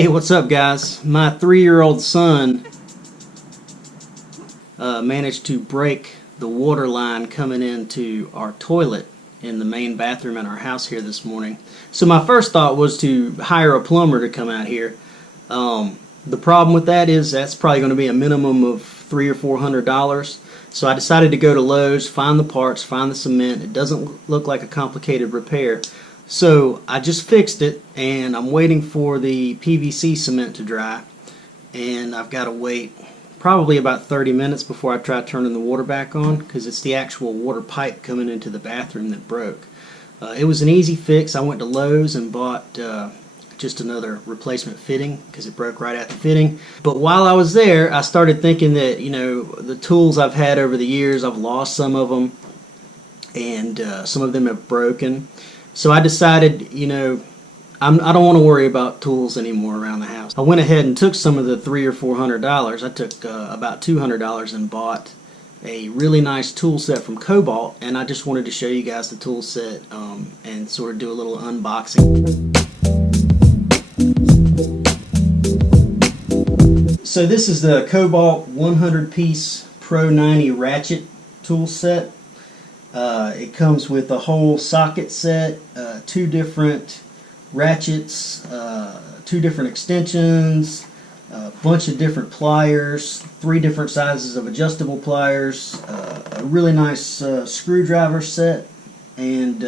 Hey, what's up, guys? My 3-year-old son managed to break the water line coming into our toilet in the main bathroom in our house here this morning. So my first thought was to hire a plumber to come out here. The problem with that is that's probably going to be a minimum of $300 or $400. So I decided to go to Lowe's, find the parts, find the cement. It doesn't look like a complicated repair. So I just fixed it, and I'm waiting for the PVC cement to dry, and I've got to wait probably about 30 minutes before I try turning the water back on, because it's the actual water pipe coming into the bathroom that broke. It was an easy fix. I went to Lowe's and bought just another replacement fitting because it broke right at the fitting. But while I was there, I started thinking that, you know, the tools I've had over the years, I've lost some of them, and some of them have broken. So I decided, you know, I don't want to worry about tools anymore around the house. I went ahead and took some of the $300 or $400. I took about $200 and bought a really nice tool set from Kobalt, and I just wanted to show you guys the tool set and sort of do a little unboxing. So this is the Kobalt 100-piece Pro 90 Ratchet tool set. It comes with a whole socket set, 2 different ratchets, 2 different extensions, a bunch of different pliers, 3 different sizes of adjustable pliers, a really nice screwdriver set, and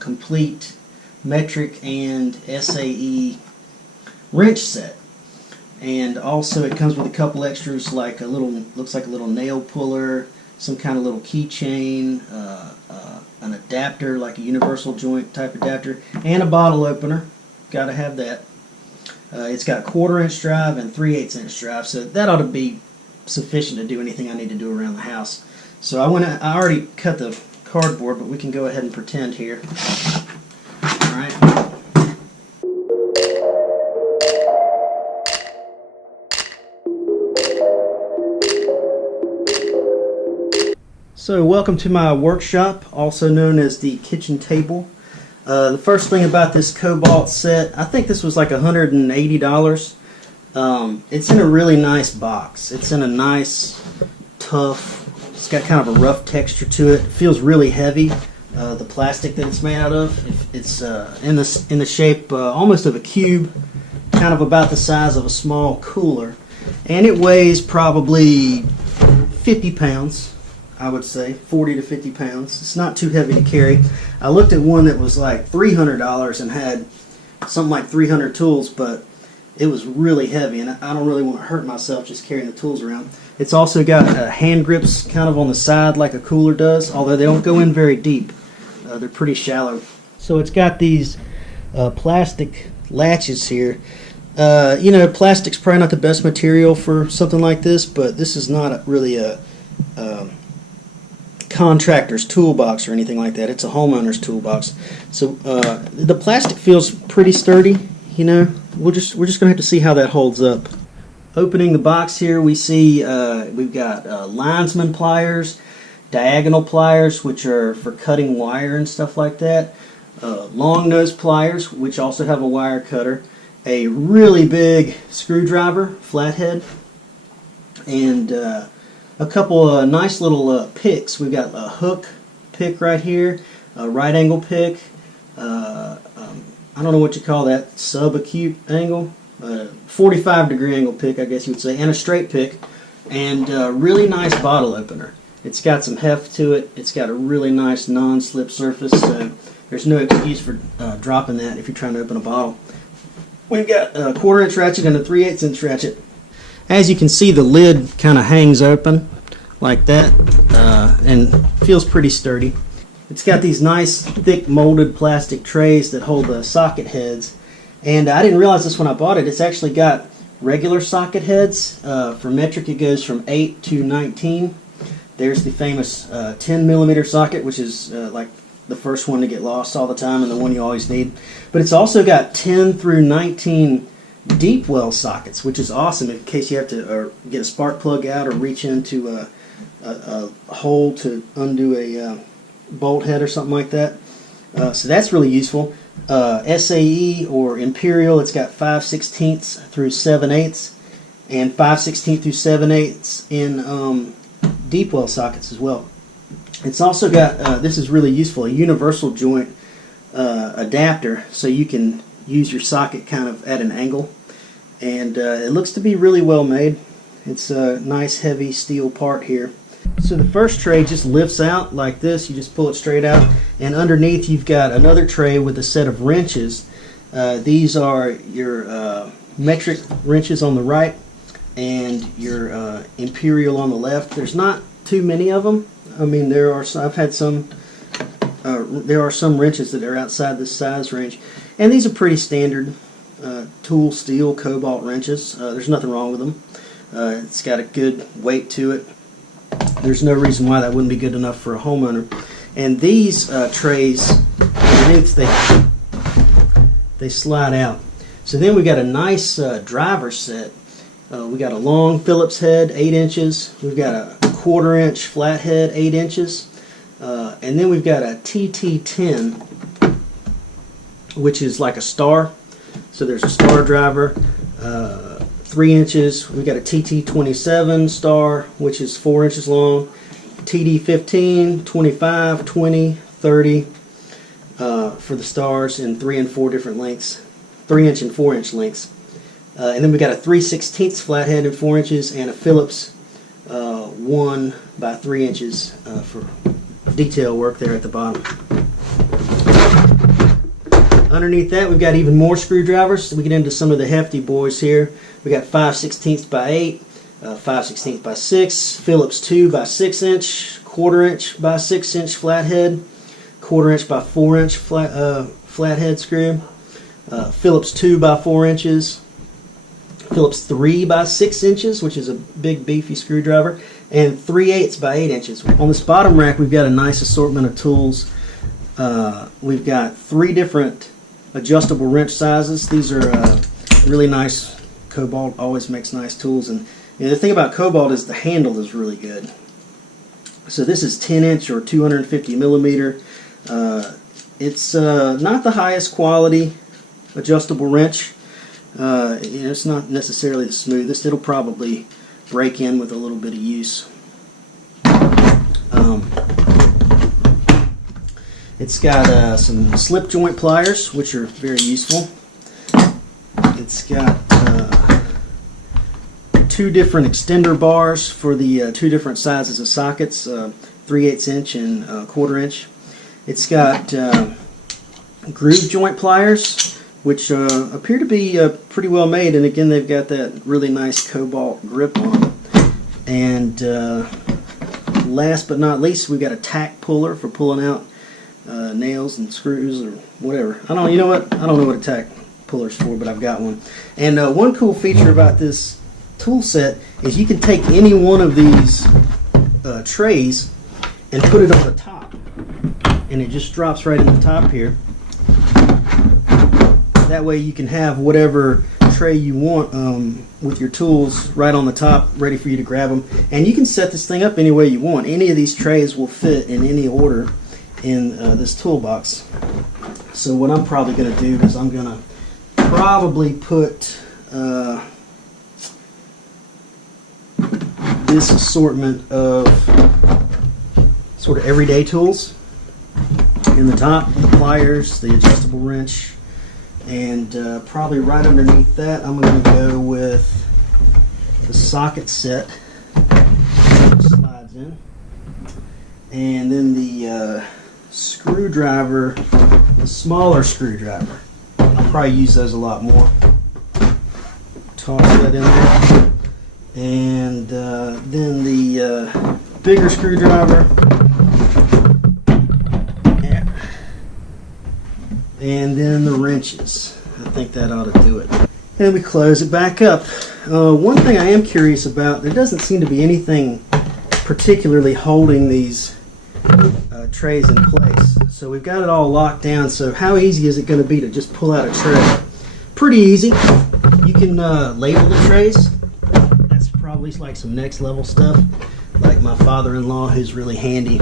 complete metric and SAE wrench set. And also it comes with a couple extras, like a little, looks like a little nail puller, some kind of little keychain, an adapter, like a universal joint type adapter, and a bottle opener. Got to have that. It's got a 1/4-inch drive and 3/8 inch drive, so that ought to be sufficient to do anything I need to do around the house. So I already cut the cardboard, but we can go ahead and pretend here. All right. So welcome to my workshop, also known as the kitchen table. The first thing about this Kobalt set, I think this was like $180. It's in a really nice box. It's in a nice, tough, it's got kind of a rough texture to it. It feels really heavy. The plastic that it's made out of, it's in the shape almost of a cube, kind of about the size of a small cooler. And it weighs probably 50 pounds. I would say 40 to 50 pounds. It's not too heavy to carry. I looked at one that was like $300 and had something like 300 tools, but it was really heavy, and I don't really want to hurt myself just carrying the tools around. It's also got hand grips kind of on the side like a cooler does, although they don't go in very deep. They're pretty shallow. So it's got these plastic latches here. You know, plastic's probably not the best material for something like this, but this is not really a contractor's toolbox or anything like that. It's a homeowner's toolbox. So the plastic feels pretty sturdy. You know, we're just gonna have to see how that holds up. Opening the box here, we see we've got linesman pliers, diagonal pliers, which are for cutting wire and stuff like that. Long nose pliers, which also have a wire cutter. A really big screwdriver, flathead, and a couple of nice little picks. We've got a hook pick right here, a right angle pick, I don't know what you call that, subacute angle, 45-degree angle pick, I guess you would say, and a straight pick, and a really nice bottle opener. It's got some heft to it. It's got a really nice non-slip surface, so there's no excuse for dropping that if you're trying to open a bottle. We've got a 1/4-inch ratchet and a 3/8 inch ratchet. As you can see, the lid kind of hangs open like that and feels pretty sturdy. It's got these nice thick molded plastic trays that hold the socket heads, and I didn't realize this when I bought it. It's actually got regular socket heads. For metric it goes from 8 to 19. There's the famous 10mm socket, which is like the first one to get lost all the time and the one you always need. But it's also got 10 through 19 deep well sockets, which is awesome in case you have to get a spark plug out or reach into a hole to undo a bolt head or something like that. So that's really useful. SAE or Imperial, it's got 5/16 through 7/8, and 5/16 through 7/8 in deep well sockets as well. It's also got, this is really useful, a universal joint adapter, so you can use your socket kind of at an angle. And it looks to be really well made. It's a nice heavy steel part here. So the first tray just lifts out like this. You just pull it straight out, and underneath you've got another tray with a set of wrenches. These are your metric wrenches on the right and your Imperial on the left. There's not too many of them. I mean, there are some, I've had some. There are some wrenches that are outside this size range, and these are pretty standard tool steel Kobalt wrenches. There's nothing wrong with them. It's got a good weight to it. There's no reason why that wouldn't be good enough for a homeowner. And these trays underneath, they slide out. So then we got a nice driver set. We got a long Phillips head, 8 inches. We've got a 1/4 inch flathead, 8 inches. And then we've got a TT10, which is like a star. So there's a star driver, 3 inches. We've got a TT27 star, which is 4 inches long. TD15, 25, 20, 30 for the stars in 3 and 4 different lengths, 3 inch and 4 inch lengths. And then we got a 3/16 flathead in 4 inches and a Phillips 1 by 3 inches for detail work there at the bottom. Underneath that, we've got even more screwdrivers. So we get into some of the hefty boys here. We got 5/16 by 8, 5/16 by 6, Phillips 2 by 6 inch, 1/4 inch by 6 inch flathead, 1/4 inch by 4 inch flathead screw, Phillips 2 by 4 inches, Phillips 3 by 6 inches, which is a big beefy screwdriver, and 3/8 by 8 inches. On this bottom rack, we've got a nice assortment of tools. We've got 3 different adjustable wrench sizes. These are really nice. Kobalt always makes nice tools, and the thing about Kobalt is the handle is really good. So this is 10 inch or 250 millimeter. It's not the highest quality adjustable wrench. It's not necessarily the smoothest. It'll probably break in with a little bit of use. It's got some slip joint pliers, which are very useful. It's got 2 different extender bars for the 2 different sizes of sockets, 3/8 inch and 1/4 inch. It's got groove joint pliers, which appear to be pretty well made, and again they've got that really nice Kobalt grip on them. And last but not least, we've got a tack puller for pulling out nails and screws or whatever. You know what? I don't know what a tack puller's for, but I've got one. And one cool feature about this tool set is you can take any one of these trays and put it on the top, and it just drops right in the top here. That way you can have whatever tray you want with your tools right on the top, ready for you to grab them. And you can set this thing up any way you want. Any of these trays will fit in any order in this toolbox. So what I'm probably going to do is I'm going to probably put this assortment of sort of everyday tools in the top, the pliers, the adjustable wrench, and probably right underneath that I'm going to go with the socket set, which slides in, and then the screwdriver, the smaller screwdriver. I'll probably use those a lot more. Toss that in there. And then the bigger screwdriver. Yeah. And then the wrenches. I think that ought to do it. And we close it back up. One thing I am curious about, there doesn't seem to be anything particularly holding these trays in place. So we've got it all locked down. So how easy is it going to be to just pull out a tray? Pretty easy. You can label the trays. That's probably like some next level stuff. Like my father-in-law, who's really handy,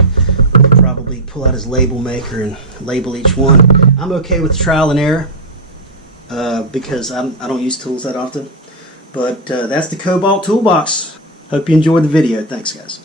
probably pull out his label maker and label each one. I'm okay with trial and error because I don't use tools that often. But that's the Kobalt toolbox. Hope you enjoyed the video. Thanks, guys.